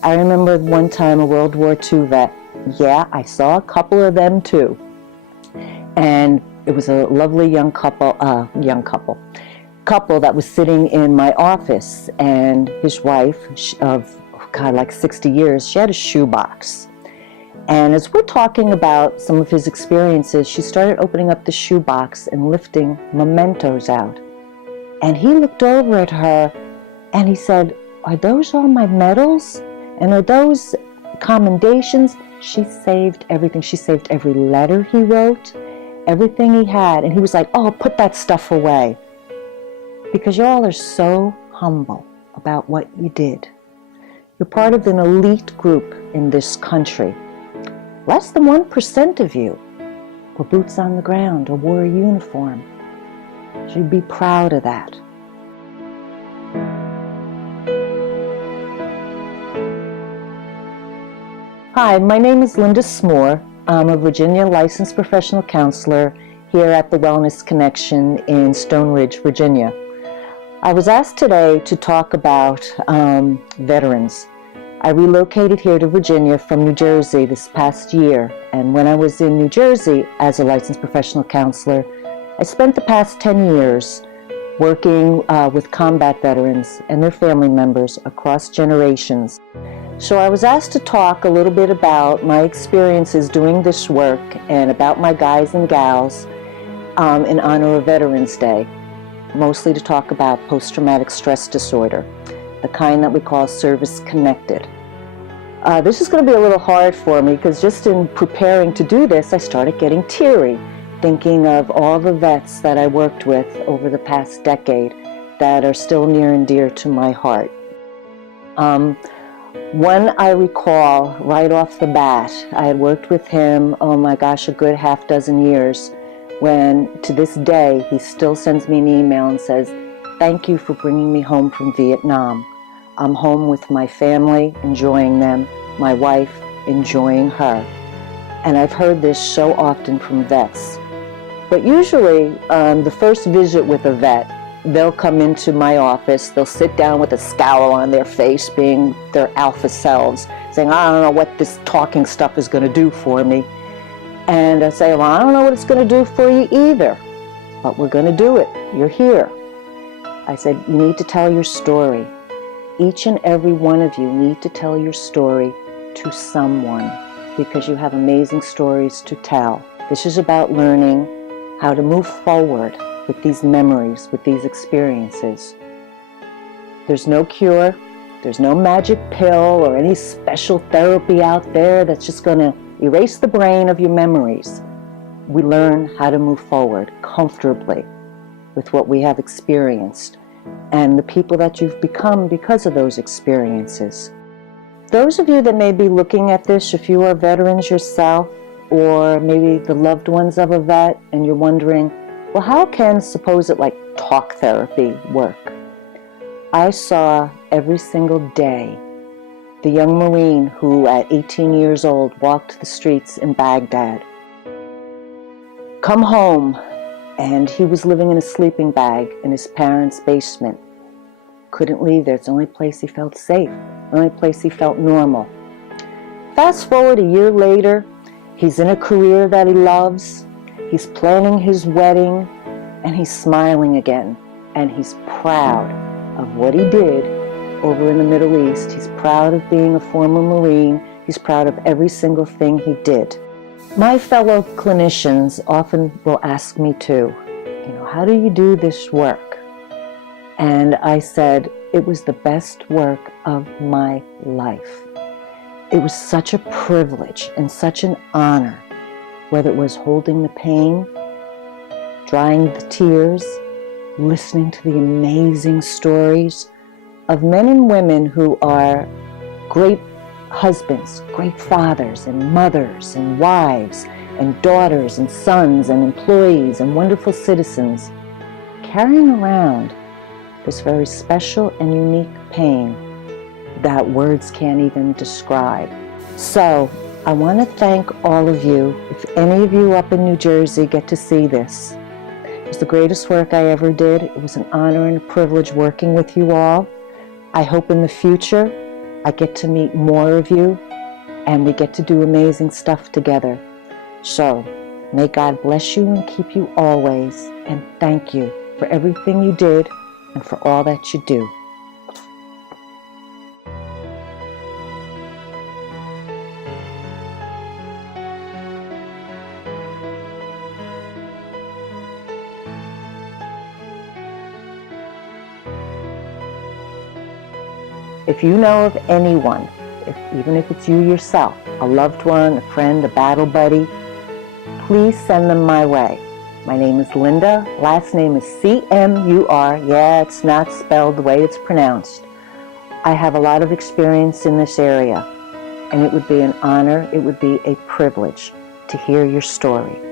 I remember one time a World War II vet. Yeah, I saw a couple of them too. And it was a lovely couple that was sitting in my office, and his wife of, like 60 years, she had a shoebox. And as we're talking about some of his experiences, she started opening up the shoebox and lifting mementos out. And he looked over at her and he said, "Are those all my medals? And are those commendations?" She saved everything. She saved every letter he wrote, everything he had. And he was like, "Oh, put that stuff away." Because y'all are so humble about what you did. You're part of an elite group in this country. Less than 1% of you were boots on the ground or wore a uniform. You should be proud of that. Hi, my name is Linda Smoore. I'm a Virginia licensed professional counselor here at the Wellness Connection in Stone Ridge, Virginia. I was asked today to talk about veterans. I relocated here to Virginia from New Jersey this past year, and when I was in New Jersey as a licensed professional counselor, I spent the past 10 years working with combat veterans and their family members across generations. So I was asked to talk a little bit about my experiences doing this work and about my guys and gals in honor of Veterans Day, mostly to talk about post-traumatic stress disorder, the kind that we call service-connected. This is going to be a little hard for me because just in preparing to do this, I started getting teary, thinking of all the vets that I worked with over the past decade that are still near and dear to my heart. One I recall right off the bat, I had worked with him, oh my gosh, a good half dozen years, when to this day he still sends me an email and says, "Thank you for bringing me home from Vietnam. I'm home with my family, enjoying them, my wife, enjoying her." And I've heard this so often from vets. But usually, the first visit with a vet, they'll come into my office, they'll sit down with a scowl on their face, being their alpha selves, saying, "I don't know what this talking stuff is going to do for me." And I say, "Well, I don't know what it's going to do for you either, but we're going to do it. You're here." I said, "You need to tell your story. Each and every one of you need to tell your story to someone because you have amazing stories to tell." This is about learning how to move forward with these memories, with these experiences. There's no cure, there's no magic pill or any special therapy out there that's just going to erase the brain of your memories. We learn how to move forward comfortably with what we have experienced and the people that you've become because of those experiences. Those of you that may be looking at this, if you are veterans yourself, or maybe the loved ones of a vet, and you're wondering, well, how can supposed talk therapy work? I saw every single day the young Marine who at 18 years old walked the streets in Baghdad come home, and he was living in a sleeping bag in his parents' basement. Couldn't leave there. It's the only place he felt safe, the only place he felt normal. Fast forward a year later, he's in a career that he loves, he's planning his wedding, and he's smiling again, and he's proud of what he did over in the Middle East. He's proud of being a former Marine. He's proud of every single thing he did. My fellow clinicians often will ask me too, how do you do this work? And I said, it was the best work of my life. It was such a privilege and such an honor, whether it was holding the pain, drying the tears, listening to the amazing stories of men and women who are great husbands, great fathers and mothers and wives and daughters and sons and employees and wonderful citizens, carrying around this very special and unique pain that words can't even describe. So I want to thank all of you. If any of you up in New Jersey get to see this, it was the greatest work I ever did. It was an honor and a privilege working with you all. I hope in the future I get to meet more of you, and we get to do amazing stuff together. So, may God bless you and keep you always, and thank you for everything you did and for all that you do. If you know of anyone, even if it's you yourself, a loved one, a friend, a battle buddy, please send them my way. My name is Linda. Last name is C-M-U-R. Yeah, it's not spelled the way it's pronounced. I have a lot of experience in this area, and it would be an honor, it would be a privilege to hear your story.